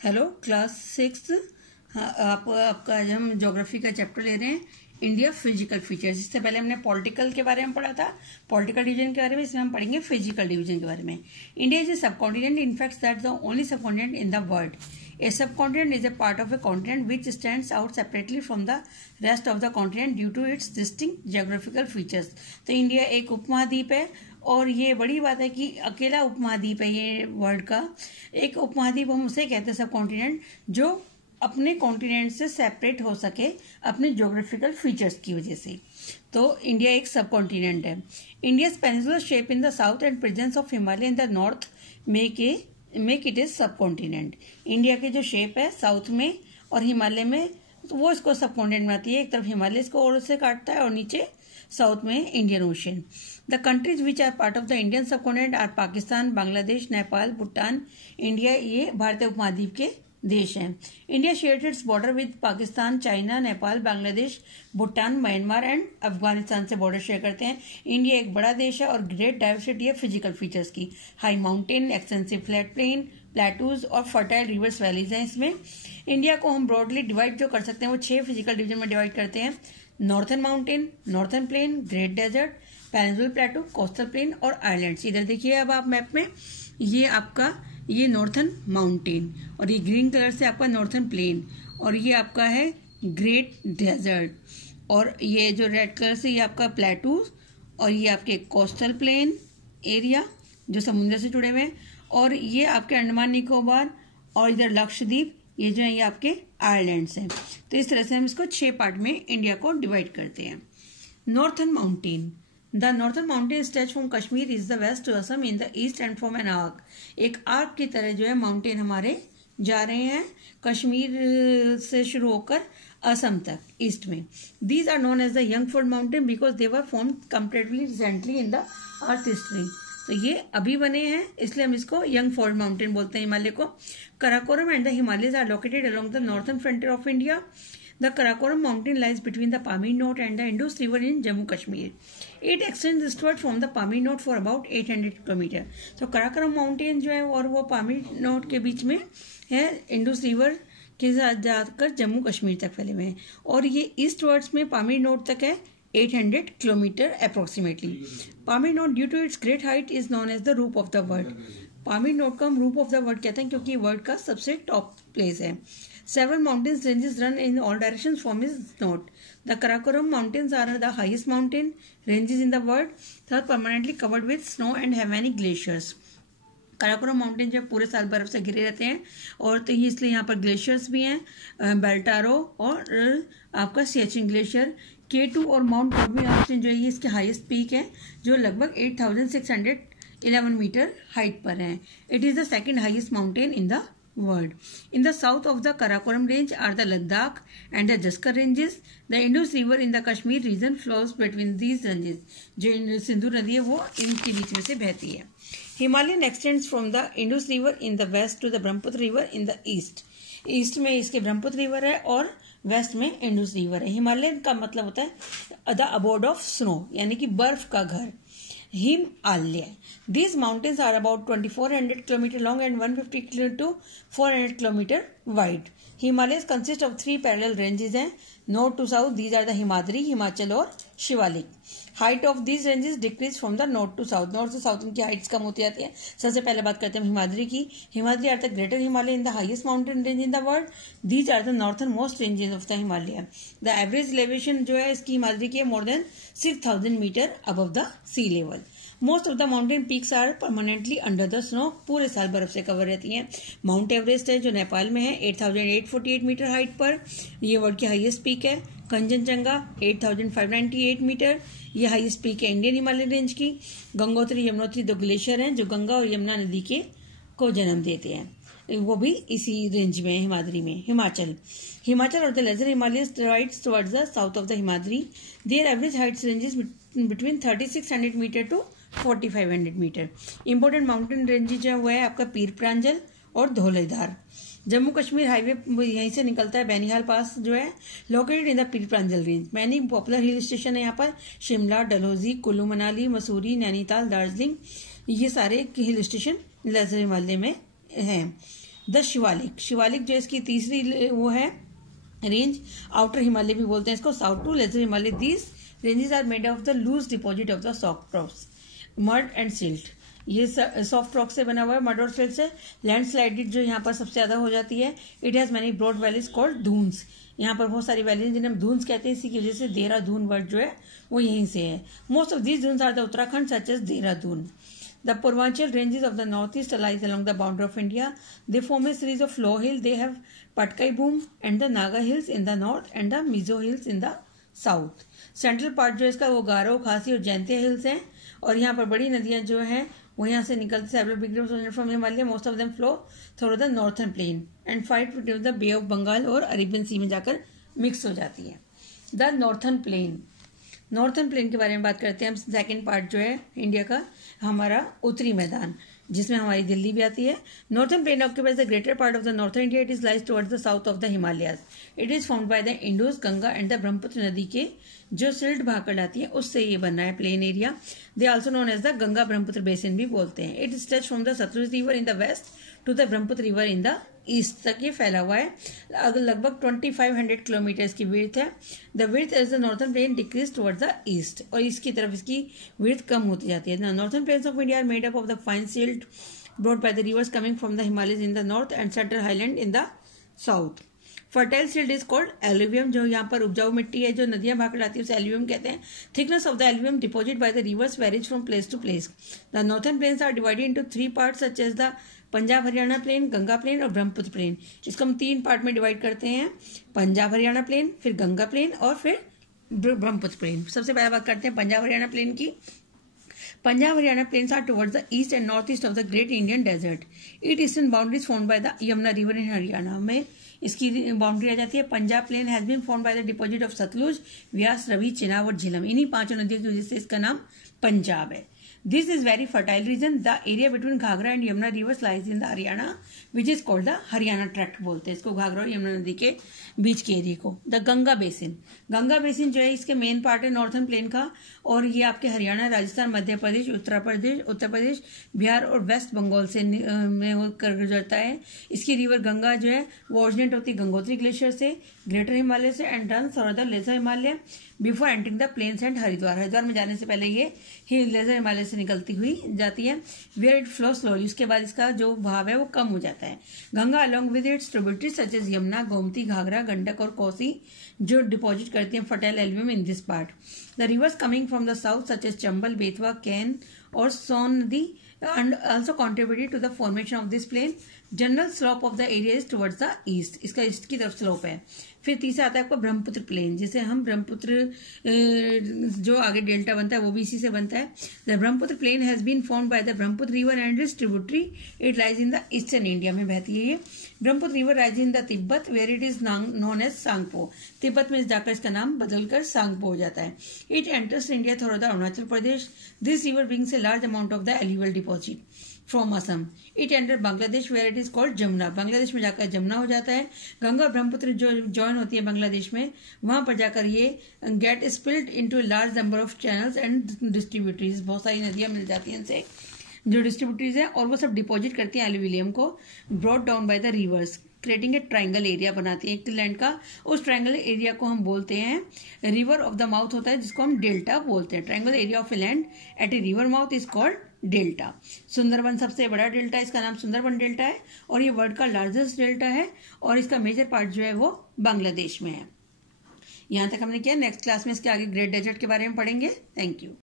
Hello class 6। हाँ, आपका आज हम ज्योग्राफी का चैप्टर ले रहे हैं, इंडिया फिजिकल फीचर्स। इससे पहले हमने पॉलिटिकल के बारे में पढ़ा था, पॉलिटिकल डिवीजन के बारे में। इसमें हम पढ़ेंगे फिजिकल डिवीजन के बारे में। India is a subcontinent, in fact that the only subcontinent in the world. A subcontinent is a part of a continent which stands out separately from the rest of the continent due to its distinct geographical features। तो India एक उपमहाद्वीप है और ये बड़ी बात है कि अकेला उपमहाद्वीप है ये वर्ल्ड का। एक उपमहाद्वीप हम उसे कहते हैं सब कॉन्टिनेंट, जो अपने कॉन्टिनेंट से सेपरेट हो सके अपने ज्योग्राफिकल फीचर्स की वजह से। तो इंडिया एक सब कॉन्टिनेंट है। India's peninsular shape in the south and presence of Himalaya in the north make it is सब कॉन्टिनेंट। इंडिया के जो शेप है साउथ में और हिमालय में, तो वो इसको सब कॉन्टिनेंट बनाती है। एक तरफ हिमालय इसको और से काटता है और नीचे साउथ में Indian ocean. The countries which are part of the Indian subcontinent are Pakistan, Bangladesh, Nepal, Bhutan, India. ये भारतीय उपमहाद्वीप के देश हैं। India shares its border with Pakistan, China, Nepal, Bangladesh, Bhutan, Myanmar and Afghanistan से बॉर्डर शेयर करते हैं। इंडिया एक बड़ा देश है और ग्रेट डाइवर्सिटी है फिजिकल फीचर्स की। High mountain, extensive flat plain, plateaus और फर्टाइल रिवर्स वैलीज हैं इसमें। इंडिया को हम ब्रॉडली डिवाइड जो कर सकते हैं वो 6 फिजिकल डिवीजन में डिवाइड करते हैं। Northern mountain, northern plain, great desert, peninsular plateau, coastal plain और आइलैंड्स। इधर देखिए अब आप मैप में, ये नॉर्थन माउंटेन और ये ग्रीन कलर से आपका नॉर्थन प्लेन और ये आपका है ग्रेट डेजर्ट और ये जो रेड कलर से ये आपका प्लेटू और ये आपके कोस्टल प्लेन एरिया जो समुद्र से जुड़े हुए हैं और ये आपके अंडमान निकोबार और इधर लक्षद्वीप, ये जो है ये आपके आइलैंड्स हैं। तो इस तरह से हम इसको 6 पार्ट में इंडिया को डिवाइड करते हैं। Northern mountain, the northern mountain stretch from Kashmir is the west to Assam in the east and from an arc. एक आर्क की तरह जो है माउंटेन हमारे जा रहे हैं कश्मीर से शुरू होकर असम तक ईस्ट में। These are known as the young fold mountain because they were formed comparatively recently in the earth history. तो ये अभी बने हैं इसलिए हम इसको यंगफोर्ड माउंटेन बोलते हैं हिमालय को। Karakoram and the Himalayas are located along the northern frontier of India. The Karakoram mountain lies between the Pamir Node and the Indus River in Jammu Kashmir. It extends eastward from the Pamir Node for about 800 km. So Karakoram mountain जो है और वो Pamir node के बीच में है, Indus river के साथ जाकर जम्मू कश्मीर तक फैले हुए हैं और ये ईस्ट वर्ड्स में पामीर नोड तक है 800 kilometre approximately. Pamir knot due to its great height is known as the roof of the world. Pamir knot को हम रूप ऑफ द वर्ल्ड कहते हैं क्योंकि वर्ल्ड का सबसे टॉप प्लेस है। Several mountain ranges run in all directions from its node. The Karakoram mountains are the highest mountain ranges in the world. They are permanently covered with snow and have many glaciers. Karakoram mountain जो पूरे साल बर्फ से घिरे रहते हैं और तो इसलिए यहाँ पर ग्लेशियर्स भी हैं, बेल्टारो और आपका सियाचिन ग्लेशियर। K2 और माउंट कॉर्बी जो है इसके हाईएस्ट पीक है जो लगभग 8611 मीटर हाइट पर है। It is the second highest mountain in the world. In the south of the Karakoram range are the Ladakh and the Jaskar ranges. The Indus River in the Kashmir region flows between these ranges. जो सिंधु नदी है वो इनके बीच में से बहती है। Himalayan extends from the Indus River in the west to the Brahmaputra River in the east. East में इसके ब्रह्मपुत्र रिवर है और वेस्ट में इंडस रिवर है। हिमालय का मतलब होता है द अबोर्ड ऑफ स्नो, यानी कि बर्फ का घर, Himalaya. These mountains are about 2400 km long and 150 to 400 km wide. Himalayas consist of 3 parallel ranges हैं, north to south. These are the Himadri, Himachal और Shivalik. Height of these ranges decrease from the north to south. North to south इनकी heights कम होती जाती है। सबसे पहले बात करते हैं हिमाद्री की। Himadri are the greater Himalaya in the highest mountain range in the world. These are the northernmost ranges of the Himalaya. The average elevation जो है इसकी हिमाद्री की more than 6000 meter above the sea level. Most of the mountain peaks are permanently under the snow, पूरे साल बर्फ से cover रहती हैं। माउंट एवरेस्ट है जो नेपाल में है 8848 मीटर हाइट पर, ये वर्ल्ड की हाईएस्ट पीक है। कंचनजंगा 8598 मीटर, ये हाईएस्ट पीक है इंडियन हिमालय रेंज की। गंगोत्री, यमुनोत्री 2 ग्लेशियर हैं जो गंगा और यमुना नदी के को जन्म देते हैं, वो भी इसी रेंज में, हिमाद्री में। हिमाचल और the lesser Himalayas rides towards the south of the Himadri. Their average heights ranges between 3600 metre to 4500 metre. Important mountain ranges जो है वो है आपका पीर प्रांजल और धौलेधार। जम्मू कश्मीर हाईवे यहीं से निकलता है, बैनीहाल पास जो है located in the Pir Panjal range. Many popular hill station है यहाँ पर, शिमला, डलहौजी, कुल्लू मनाली, मसूरी, नैनीताल, दार्जिलिंग, ये सारे हिल स्टेशन लेजर हिमालय में हैं। द शिवालिक, शिवालिक जो इसकी तीसरी वो है रेंज, आउटर हिमालय भी बोलते हैं इसको, south to lesser Himalaya. These ranges are made of the loose deposit of the soft rocks, mud and silt. ये सॉफ्ट रॉक से बना हुआ है, मड और सिल्ट से। लैंडस्लाइडेड जो यहाँ पर सबसे ज्यादा हो जाती है। It has many broad valleys called duns, यहाँ पर बहुत सारी वैलीज जिन्हें हम धून्स कहते हैं, इसी की वजह से देहरादून वर्ड जो है वो यहीं से है। Most of these duns are the Uttarakhand such as Dehradun. The Purvanchal ranges of the northeast lies along the boundary of India. They form a series of low hills. They have Patkai Boom and the Naga Hills in the north and the Mizo Hills in the south. Central part जो इसका वो गारो, खासी और Jaintia hills हैं, और यहाँ पर बड़ी नदियां जो हैं वो यहाँ से निकलती है। Several big rivers from Himalaya, most of them flow through the northern plain and fight between the Bay of Bengal और अरेबियन सी में जाकर मिक्स हो जाती है। The northern plain, northern plain के बारे में बात करते हैं हम। सेकंड पार्ट जो है इंडिया का हमारा उत्तरी मैदान, जिसमें हमारी दिल्ली भी आती है। Northern plain occupies the greater part of the northern India. It is lies towards the south of the Himalayas. It is formed by the Indus, Ganga and the Brahmaputra नदी के जो सिल्ट बहाकर आती है उससे ये बना है plain area. They also known as the Ganga Brahmaputra basin भी बोलते हैं। It stretch from the Sutlej river in the west to the Brahmaputra river in the east तक ये फैला हुआ है। लगभग 2500 किलोमीटर की विड्थ है। The width as the northern plain decrease towards the east, और इसकी तरफ इसकी विड्थ कम होती जाती है। Northern plains of India are made up of the fine silt brought by the rivers coming from the Himalayas in the north and central highland in the south. Fertile silt is called alluvium, जो यहाँ पर उपजाऊ मिट्टी है जो नदियां भाग लाती है उसे एलुवियम कहते हैं। Thickness of the alluvium deposit by the rivers varies from place to place. The northern plains are divided into 3 parts such as the Punjab Haryana plain, Ganga plain और ब्रह्मपुत्र प्लेन। इसको हम 3 पार्ट में डिवाइड करते हैं, पंजाब हरियाणा प्लेन, फिर गंगा प्लेन और फिर ब्रह्मपुत्र प्लेन। सबसे पहले बात करते हैं पंजाब हरियाणा प्लेन की। Punjab Haryana plains are towards the east and northeast of the Great Indian Desert. Its eastern boundary is formed by the Yamuna River in Haryana. में इसकी बाउंड्री आ जाती है। Punjab plain has been formed by the deposit of Sutlej, Beas, Ravi, Chenab और झेलम। इन्हीं 5 नदियों की वजह से इसका नाम पंजाब है। This is very fertile region. The area between Ghagra and Yamuna rivers lies in the Haryana, which is called the Haryana Tract बोलते हैं इसको, घाघरा और यमुना नदी के बीच के एरिया को। The Ganga basin, Ganga basin जो है इसके मेन पार्ट है नॉर्थर्न प्लेन का, और ये आपके हरियाणा, राजस्थान, मध्य प्रदेश, उत्तर प्रदेश, बिहार और वेस्ट बंगाल से में होकर गुजरता है। इसकी रिवर गंगा जो है वो ओरिजिनेट होती है गंगोत्री ग्लेशियर से, ग्रेटर हिमालय से, and run through the lesser Himalaya before entering the plains and Haridwar. Haridwar में जाने से पहले ये लेजर हिमालय से निकलती हुई जाती है। वेयर इट फ्लो स्लोली, उसके बाद इसका जो बहाव है वो कम हो जाता है। Ganga along with its tributaries such as Yamuna, Gomti, Ghaghara, Gandak और कोसी जो डिपॉजिट करती हैं fertile alluvium in this part. The rivers coming from the south such as Chambal, Betwa, Ken और सोन नदी and also contributed to the formation of this plain. General slope of the area is towards the east. इसका east की तरफ slope है। फिर तीसरा आता है आपका ब्रह्मपुत्र प्लेन, जिसे हम ब्रह्मपुत्र जो आगे डेल्टा बनता है वो भी इसी से बनता है। The Brahmaputra plain has been formed by the Brahmaputra river and its tributary. It lies in the eastern India में बहती है ये। Brahmaputra river rise in the Tibet where it is known as Tsangpo. Tibet में जाकर इसका नाम बदलकर सांगपो हो जाता है। It enters India through the Arunachal Pradesh. This river brings a large amount of the alluvial deposit from Assam. It enter Bangladesh where it is called Jamuna. Bangladesh में जाकर जमुना हो जाता है। गंगा और ब्रह्मपुत्र जो ज्वाइन होती है बांग्लादेश में, वहां पर जाकर ये get split into large number of channels and distributaries. बहुत सारी नदियां मिल जाती हैं इनसे जो डिस्ट्रीब्यूटरीज हैं, और वो सब डिपॉजिट करती हैं एल्यूविलियम को brought down by the reverse, creating a triangle area बनाती है एक लैंड का। उस ट्राइंगल एरिया को हम बोलते हैं रिवर ऑफ द माउथ होता है, जिसको हम डेल्टा बोलते हैं। Triangle area of a land at a river mouth is called delta. Sundarban सबसे बड़ा डेल्टा है, इसका नाम सुंदरबन डेल्टा है, और ये वर्ल्ड का लार्जेस्ट डेल्टा है, और इसका मेजर पार्ट जो है वो बांग्लादेश में है। यहां तक हमने किया। नेक्स्ट क्लास में इसके आगे ग्रेट डेजर्ट के बारे में पढ़ेंगे। Thank you.